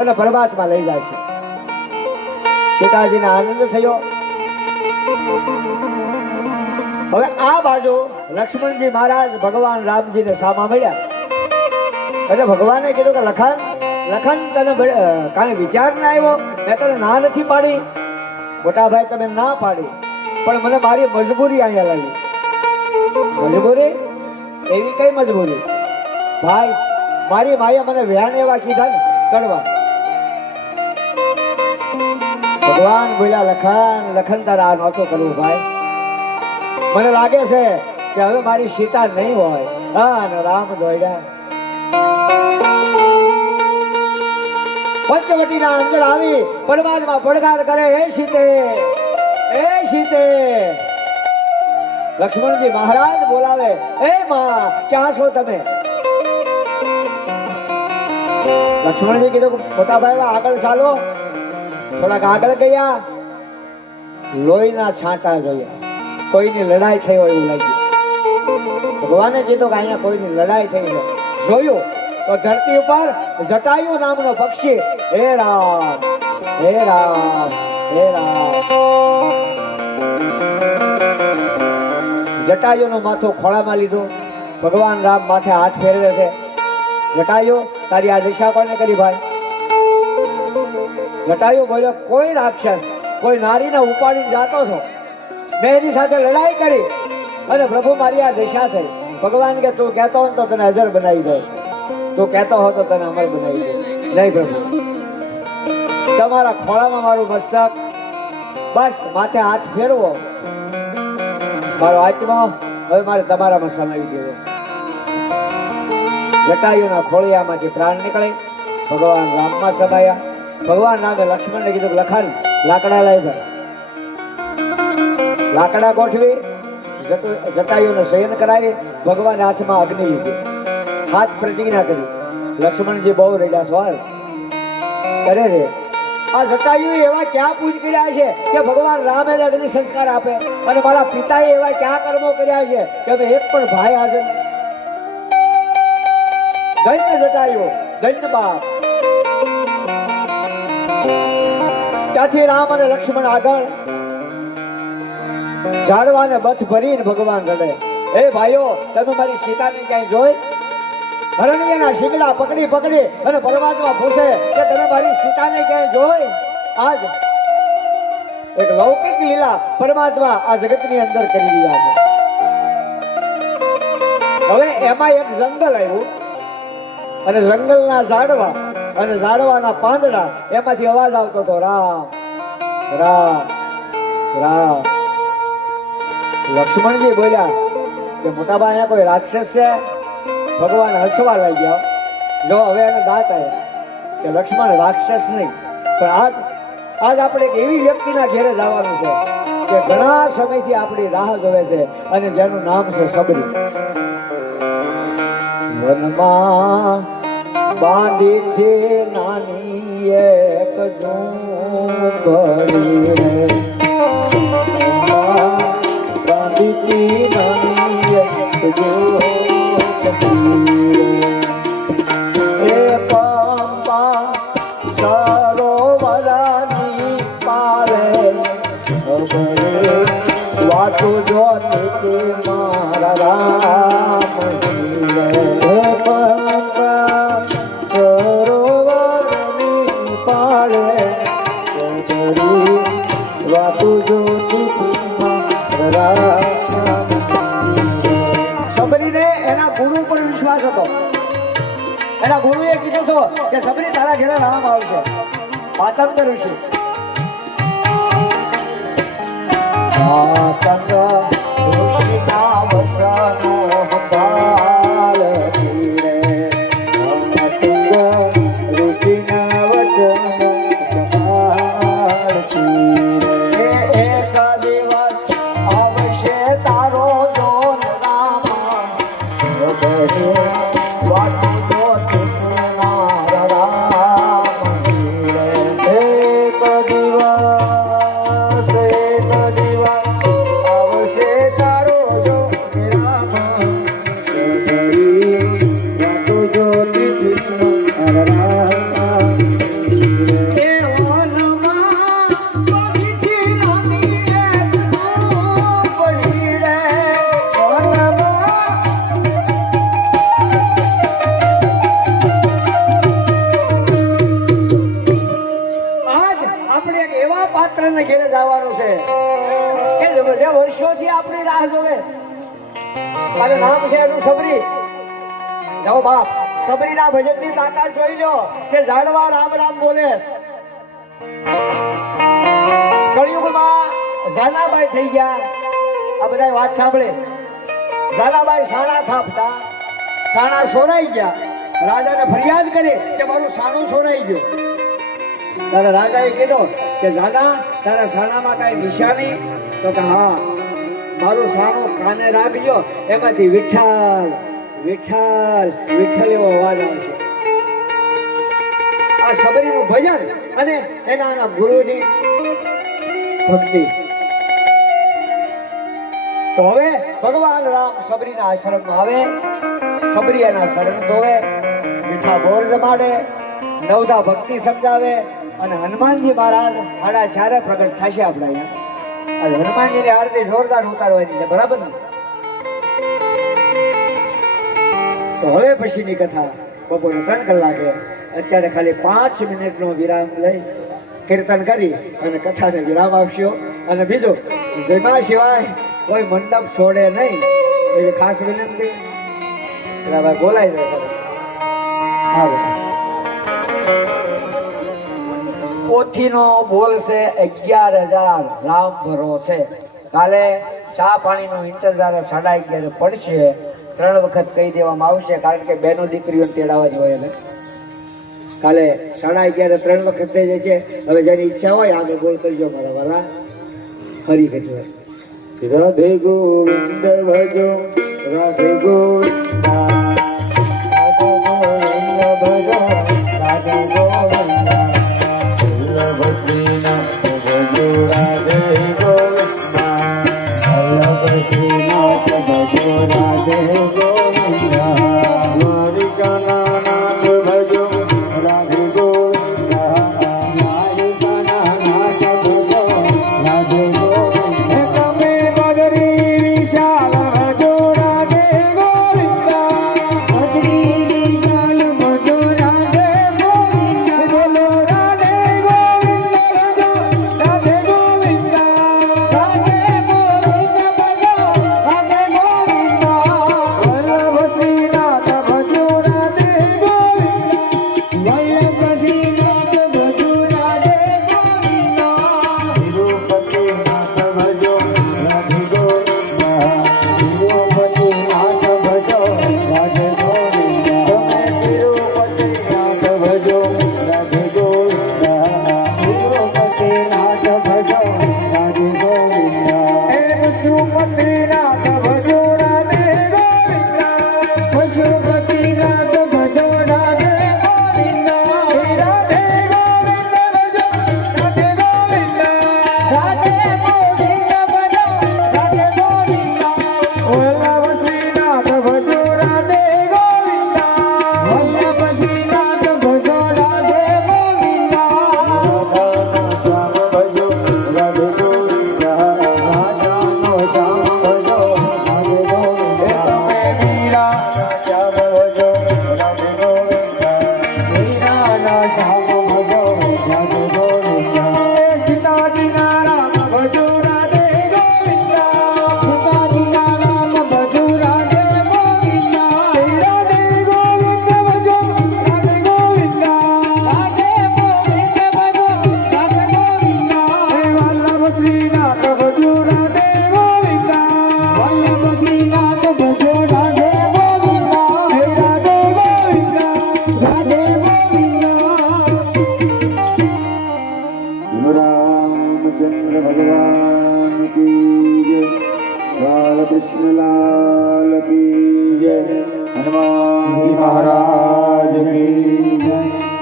અને પરમાત્મા લઈ જાય છે. સીતાજીને આનંદ થયો. હવે આ બાજુ લક્ષ્મણજી મહારાજ ભગવાન રામજીને સામા મળ્યા. એટલે ભગવાને કીધું કે લખન તને કાંઈ વિચાર ના આવ્યો? મેં તને ના નથી પાડી. મોટા ભાઈ તમે ના પાડી, પણ મને મારી મજબૂરી અહીંયા લાગી. મજબૂરી? એવી કઈ મજબૂરી? ભાઈ મારી માએ મને વ્યાણ એવા કીધા ને કરવા. ભગવાન બોલ્યા લખન તારે આ નહોતું કરવું ભાઈ. મને લાગે છે કે હવે મારી સીતા નહીં હોય. હા, અને રામ દોડ્યા પંચવટીના અંદર આવી પરમાત્મા પડકાર કરે, હે સીતે, હે સીતે. લક્ષ્મણજી મહારાજ બોલાવે, હે માં ક્યાં છો તમે? લક્ષ્મણજી કીધું મોટા ભાઈ આગળ ચાલો. થોડાક આગળ ગયા, લોહીના છાંટા જોયા. કોઈની લડાઈ થઈ હોય એવું લાગ્યું. ભગવાને કીધું કે અહીંયા કોઈની લડાઈ થઈ છે. જોયું તો ધરતી ઉપર જટાયુ નામનો પક્ષી, હે રામ, હે રામ, હે રામ. જટાયુનું માથું ખોળામાં લીધું. ભગવાન રામ માથે હાથ ફેરવે છે. જટાયુ તારી આ દિશા કોને કરી ભાઈ? જટાયુ બોલ્યો, કોઈ રાક્ષસ કોઈ નારીને ઉપાડીને જાતો છો, મેં એની સાથે લડાઈ કરી અને પ્રભુ મારી આ દિશા થઈ. ભગવાન કે તું કહેતો હો તો તને અજર બનાવી દે, તું કહેતો હો તો તને અમર બનાવી દે. નહીં પ્રભુ, તમારા ખોળામાં મારું મસ્તક, બસ માથે હાથ ફેરવો, મારો આત્મા હવે મારે તમારામાં સમાવી દેવો છે. જટાયુના ખોળિયામાંથી પ્રાણ નીકળે, ભગવાન રામમાં સમાયા. ભગવાન રામે લક્ષ્મણને કીધું લખન લાકડા લઈ જાય. લાકડા ગોઠવી જટાયુને શયન કરાવી. ભગવાન હાથમાં અગ્નિ લીધી, હાથ પ્રતિજ્ઞા કરી. લક્ષ્મણજી બહુ રડ્યા સ્વાલ કરે છે. આ જટાયુ એવા ક્યાં પૂજ કર્યા છે કે ભગવાન રામ એને અગ્નિ સંસ્કાર આપે, અને મારા પિતાએ એવા ક્યાં કર્મો કર્યા છે કે અમે એક પણ ભાઈ હાજર. ધન્ય જટાયુ, ધન્ય બાપ. ત્યાંથી રામ અને લક્ષ્મણ આગળ ઝાડવાને બથ ભરીને ભગવાન રડે, હે ભાઈઓ તમે મારી સીતાને ક્યાંય જોઈ? હરણીયના શિંગડા પકડી અને પરમાત્મા પૂછે કે તમે મારી સીતાને ક્યાંય જોઈ? આજ એક લૌકિક લીલા પરમાત્મા આ જગતની અંદર કરી રહ્યા છે. હવે એમાં એક જંગલ આવ્યું અને જંગલના ઝાડવા અને ઝાડવાના પાંદડા, એમાંથી અવાજ આવતો હતો, રામ રામ રામ. લક્ષ્મણજી બોલ્યા કે મોટાબા અહીંયા કોઈ રાક્ષસ છે? ભગવાન હસવા લાગ્યા. જો હવે એને દાંત આવ્યા કે લક્ષ્મણ રાક્ષસ નહીં, પણ આજ આપણે એક એવી વ્યક્તિના ઘેરે જવાનું છે કે ઘણા સમયથી આપણી રાહ જોવે છે, અને જેનું નામ છે સબરી. વનમાં બાંધીથી નાની એક ઝૂંપડી, બાંધીથી નાની એક ઝૂંપડી, એ પંપા સરોવરની પારે વાતું જોતી મારા રામ. સબરીને એના ગુરુ પર વિશ્વાસ હતો. એના ગુરુએ કીધું હતો કે સબરી તારા ઘરે રામ આવશે. માતંગ ઋષિ ઋષિના વચનો સંભાળ રે, ઋષિના વચનો સંભાળ રે. એક દિવસ આવશે તારો જોન રામ, વાતું જોતી મારા રામ. એક દિવસ આવશે તારો જોન રામ, પાત્રને ઘેરે જવાનું છે કે જે વર્ષોથી આપણી રાહ જોવે. તારું નામ છે એનું સબરી. જાઓ બાપ, સબરીના ભજનની તાકાત જોઈ લો કે ઝાડવા રામ રામ બોલે. કળિયુગમાં ઝાનાબાઈ થઈ ગયા. આ બધા વાત સાંભળે. ઝાનાબાઈ સાણા થાપતા, સાણા સોરાઈ ગયા. રાજાને ફરિયાદ કરી કે મારું સાણું સોરાઈ ગયું. તારા રાજાએ કીધું કે ઝાના, તારા સાણામાં કઈ નિશાની? તો કે હા, મારું સાણું કાને રાખજો, એમાંથી વિઠ્ઠલ વિઠ્ઠલ વિઠ્ઠલ એવો અવાજ આવશે. આ સબરીનું ભજન અને એના ગુરુની ભક્તિ. તો હવે ભગવાન રામ સબરીના આશ્રમમાં આવે. સબરી એના શરણ ધોવે, મીઠા બોર જમાડે, નવદા ભક્તિ સમજાવે અને હનુમાનજી મહારાજ 4:30 પ્રગટ થશે. આપણે અહીંયા આજે હનુમાનજીની આરતી જોરદાર ઉતારવાની છે, બરાબર ને? તો હવે પછીની કથા બપોરે 3 કલાકે. અત્યારે ખાલી 5 મિનિટનો વિરામ લઈ કીર્તન કરી અને કથાને વિરામ આપશો. અને બીજું, જેમાં સિવાય કોઈ મંડપ છોડે નહીં એવી ખાસ વિનંતી. બોલાય જાય. પોથીનો બોલ છે 11,000 રામ ભરોસે. કાલે ચા પાણીનો ઇંતજાર 11:30 પડશે. 3 વખત કહી દેવામાં આવશે, કારણ કે બેનો દીકરીઓને તેડાવવા જ હોય. એટલે કાલે 11:30 3 વખત થઈ જાય છે. હવે જેની ઈચ્છા હોય આગળ બોલ કરજો મારા વાલા. હરી કહેજો રાધે ગોવિંદ ભજો, રાધે ગોવિંદ, રાધે ગોવિંદ ભજો, રાધે ગોવિંદ, વલ્લભ શ્રીનાથ ભજો, રાધે ગોવિંદ, વલ્લભ શ્રીનાથ ભજો, રાધે ગોવિંદ, દ્વારિકાનાથ ભજો, રાધે ગોવિંદ, દ્વારિકાનાથ ભજો, રાધે ગોવિંદ.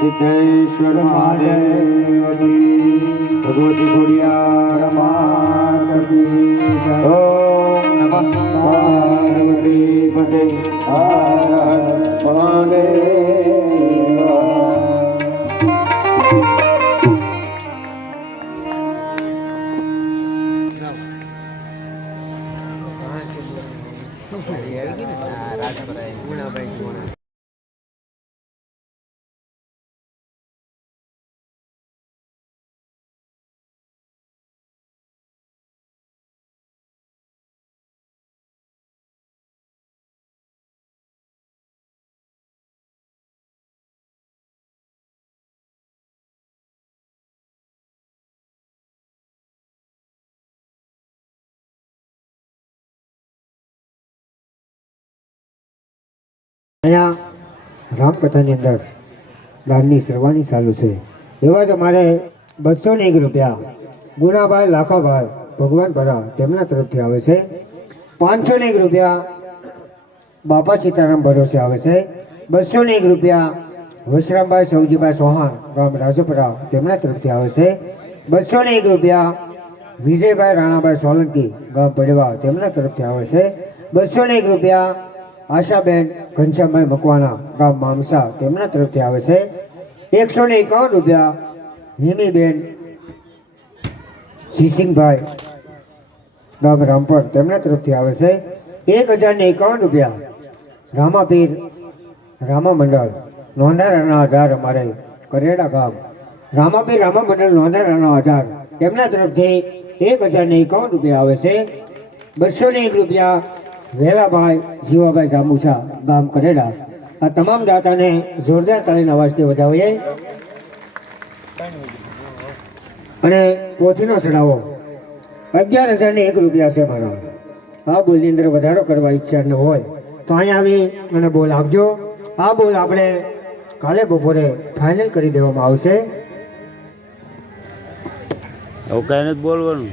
सिद्धेश्वर महादेव की, भगवती गुड़िया माता की। ओम नमः पार्वती पते हर हर महादेव। અહીંયા રામકથાની અંદર દાનની સરવાની ચાલુ છે. એવા તો મારે 201 રૂપિયા ગુણાભાઈ લાખાભાઈ ભગવાન ભરા તેમના તરફથી આવે છે. 501 રૂપિયા બાપા સીતારામ ભરોસે આવે છે. 201 રૂપિયા વશરામભાઈ સૌજીભાઈ ચૌહાણ ગામ રાજપરા તેમના તરફથી આવે છે. 201 રૂપિયા વિજયભાઈ રાણાભાઈ સોલંકી ગામ પડવા તેમના તરફથી આવે છે. 201 રૂપિયા આશાબેન ઘનશ્યામભાઈ મકવાણા ગામ મામસા તેમના તરફથી આવે છે. 151 રૂપિયા હિમીબેન જીસિંગભાઈ ગામ રામપર તેમના તરફથી આવે છે. 1051 રૂપિયા રામાપીર રામા મંડળ નોંધારાના આધાર અમારે કરેડા ગામ રામાપીર રામા મંડળ નોંધારાના આધાર તેમના તરફથી 1051 રૂપિયા આવે છે. 201 રૂપિયા વેલાભાઈ જીવાભાઈ જાંબુસા ગામ કરેડા. આ તમામ દાતાને જોરદાર તાળીના અવાજથી વધાવીએ. અને પોથીનો ચડાવો 11,001 રૂપિયા છે મારા. આ બોલની અંદર વધારો કરવા ઈચ્છા ન હોય તો અહીંયા આવી અને બોલ આપજો. આ બોલ આપણે કાલે બપોરે ફાઇનલ કરી દેવામાં આવશે. હવે કઈ નથી બોલવાનું.